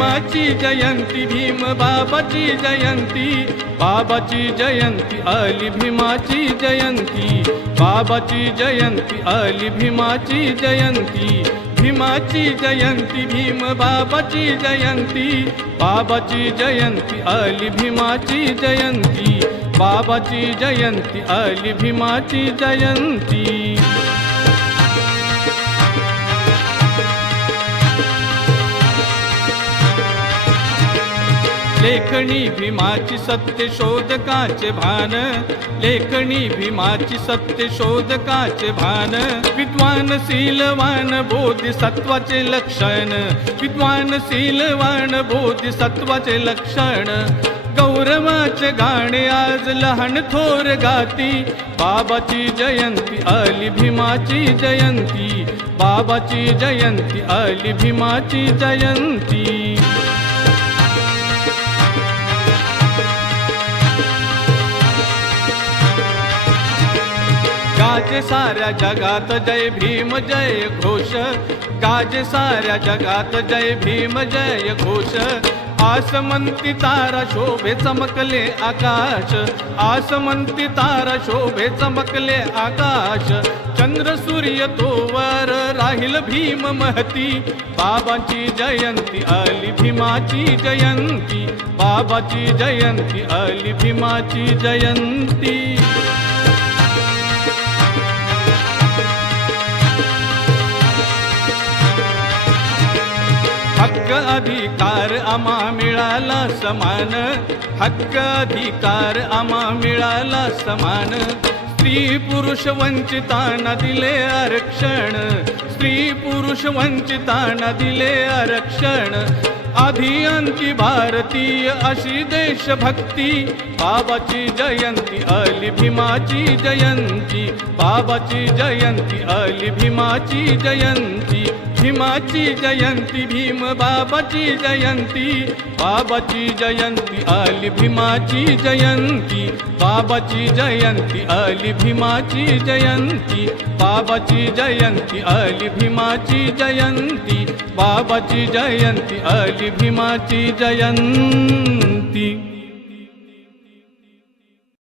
भीमाची जयंती, भीम बाबाची जयंती, बाबाची जयंती आली भीमाची जयंती, बाबाची जयंती आली भीमाची जयंती, भीमाची जयंती, भीम बाबाची जयंती, बाबाची जयंती आली भीमाची जयंती, बाबाची जयंती आली भीमाची जयंती। लेखणी भीमाची सत्य शोधकाचे भान, लेखणी भीमाची सत्य शोधकाचे भान, विद्वान शीलवान बोधिसत्वाचे लक्षण, विद्वान शीलवान बोधिसत्वाचे लक्षण, गौरवाचे गाणे आज लहान थोर गाती, बाबाची जयंती आली भीमाची जयंती, बाबाची जयंती आली भीमाची जयंती। गाजे साऱ्या जगात जय भीम जय घोष, गाजे साऱ्या जगात जय भीम जय घोष, आसमंती तारा शोभे चमकले आकाश, आसमंती तारा शोभे चमकले आकाश, चंद्र सूर्य तोवर राहील भीम महती, बाबाची जयंती आली भीमाची जयंती, बाबाची जयंती आली भीमाची जयंती। हक्क अधिकार आम्हा मिळाला समान, हक्क अधिकार आम्हा मिळाला समान, स्त्री पुरुष वंचितांना दिले आरक्षण, स्त्री पुरुष वंचितांना दिले आरक्षण, आधी भारतीय अशी देशभक्ती, बाबाची जयंती आली भीमाची जयंती, बाबाची जयंती आली भीमाची जयंती, भीमाची जयंती, भीम बाबाची जयंती, बाबाची जयंती आली भीमाची जयंती, बाबाची जयंती आली भीमाची जयंती, बाबाची जयंती आली भीमाची जयंती, बाबाची जयंती आली भीमाची जयंती।